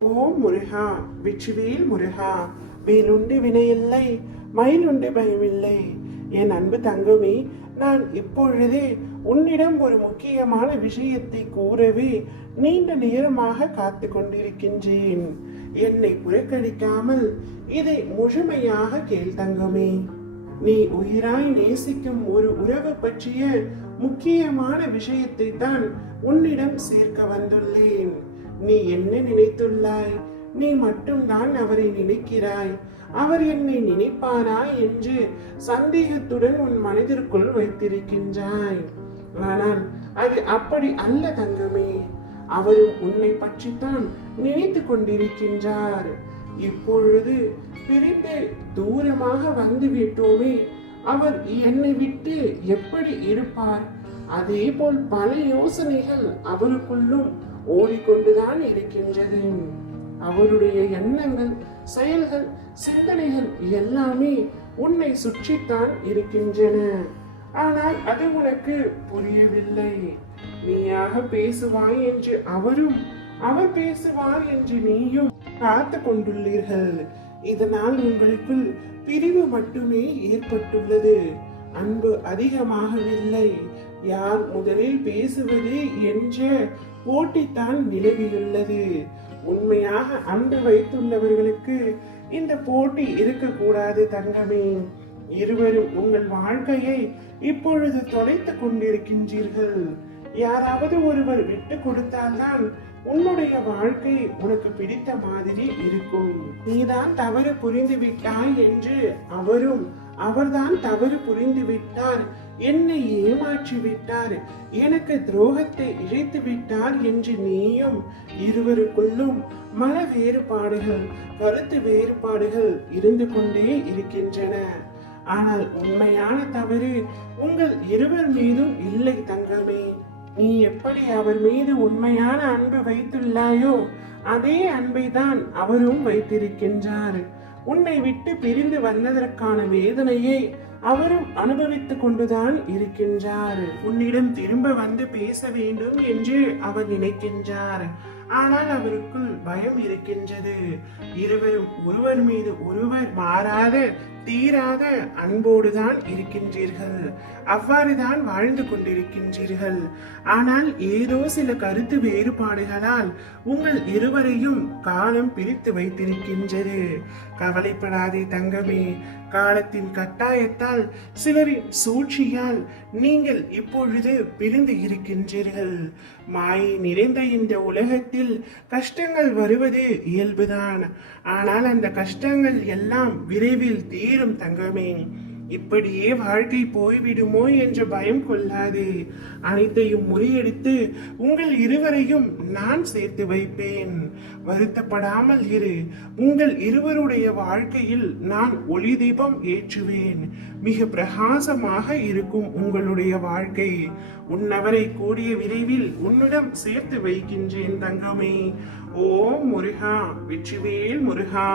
ஓம் முருகா, வெற்றிவேல் முருகா. வேலுண்டு வினையில்லை, மயிலுண்டு பயமில்லை. என் அன்பு தங்கமே, நான் இப்பொழுதே உன்னிடம் ஒரு முக்கியமான விஷயத்தை கூறவே நீண்ட நேரமாக காத்து கொண்டிருக்கின்றேன். என்னை புறக்கணிக்காமல் இதை முழுமையாக கேள் தங்கமே. நீ உயிராய் நேசிக்கும் ஒரு உறவு பற்றிய முக்கியமான விஷயத்தை தான் உன்னிடம் சேர்க்க வந்துள்ளேன். நீ என்ன நினைத்துள்ளாய்? நீ மட்டும்தான் அவரை நினைக்கிறாய். அவர் என்னை நினைப்பாரா என்று சந்தேகத்துடன் உன் மனதிற்குள் வைத்திருக்கின்றாய். ஆனால் அது அப்படி அல்ல தங்கமே. அவரும் உன்னை பற்றித்தான் நினைத்து கொண்டிருக்கின்றார். இப்பொழுது பிரிந்து தூரமாக வந்து விட்டோமே, அவர் என்னை விட்டு எப்படி இருப்பார்? அதே போல் பல யோசனைகள் அவருக்குள்ளும் ஓடிக்கொண்டுதான் இருக்கின்றது. அவருடைய எண்ணங்கள், செயல்கள், சிந்தனைகள் எல்லாமே உன்னை சுற்றித்தான் இருக்கின்றன. ஆனால் அது உனக்கு புரியவில்லை. நீயாக பேசுவாய் என்று அவரும், அவர் பேசுவார் என்று நீயும் காத்து கொண்டுள்ளீர்கள். இதனால் உங்களுக்குள் பிரிவு மட்டுமே ஏற்பட்டுள்ளது. அன்பு அதிகமாகவில்லை. யார் முதலில் பேசுவது என்ற போட்டித்தான் நிலவியுள்ளது. உண்மையாக அன்பு வைத்துள்ளவர்களுக்கு இந்த போட்டி இருக்கக்கூடாது தங்கமே. இருவரும் உங்கள் வாழ்க்கையை இப்பொழுது தொலைத்துக் கொண்டிருக்கின்றீர்கள். யாராவது ஒருவர் விட்டு கொடுத்தால்தான் உன்னுடைய வாழ்க்கை உனக்கு பிடித்த மாதிரி இருக்கும். நீதான் தவறு புரிந்து விட்டாய் என்று அவரும், அவர்தான் தவறு புரிந்து விட்டார், என்னை ஏமாற்றி விட்டார், எனக்கு துரோகத்தை இழைத்து விட்டார் என்று நீயும், இருவருக்குள்ளும் மன வேறுபாடுகள், கருத்து வேறுபாடுகள் இருந்து கொண்டே இருக்கின்றன. ஆனால் உண்மையான தவறு உங்கள் இருவர் மீதும் இல்லை தங்கமே. நீ எப்படி அவர் மீது உண்மையான அன்பு வைத்துள்ளாயோ அதே அன்பை தான் அவரும் வைத்திருக்கின்றார். உன்னை விட்டு பிரிந்து வந்ததற்கான வேதனையை அவரும் அனுபவித்துக் கொண்டுதான் இருக்கின்றார். உன்னிடம் திரும்ப வந்து பேச வேண்டும் என்று அவர் நினைக்கின்றார். ஆனால் அவருக்குள் பயம் இருக்கின்றது. இருவரும் ஒருவர் மீது ஒருவர் மாறாத தீராத அன்போடுதான் இருக்கின்றீர்கள். அவ்வாறுதான் வாழ்ந்து கொண்டிருக்கின்றீர்கள். ஆனால் ஏதோ சில கருத்து வேறுபாடுகளால் உங்கள் இருவரையும் காலம் பிரித்து வைத்திருக்கின்றது. கவலைப்படாதே தங்கமே. காலத்தின் கட்டாயத்தால், சிலரின் சூழ்ச்சியால் நீங்கள் இப்பொழுது பிரிந்து இருக்கின்றீர்கள். மாயை நிறைந்த இந்த உலகத்தில் கஷ்டங்கள் வருவது இயல்புதான். ஆனால் அந்த கஷ்டங்கள் எல்லாம் விரைவில் தீரும் தங்கமே. இப்படியே வாழ்க்கை போய்விடுமோ என்ற பயம் கொள்ளாதே. அனைத்தையும் முறியடித்து உங்கள் இருவரையும் நான் சேர்த்து வைப்பேன். வருத்தப்படாமல் இரு. உங்கள் இருவருடைய வாழ்க்கையில் நான் ஒளி தீபம் ஏற்றுவேன். மிக பிரகாசமாக இருக்கும் உங்களுடைய வாழ்க்கை. உன்னவரை கூடிய விரைவில் உன்னிடம் சேர்த்து வைக்கின்றேன் தங்கமே. ஓம் முருகா, வெற்றிவேல் முருகா.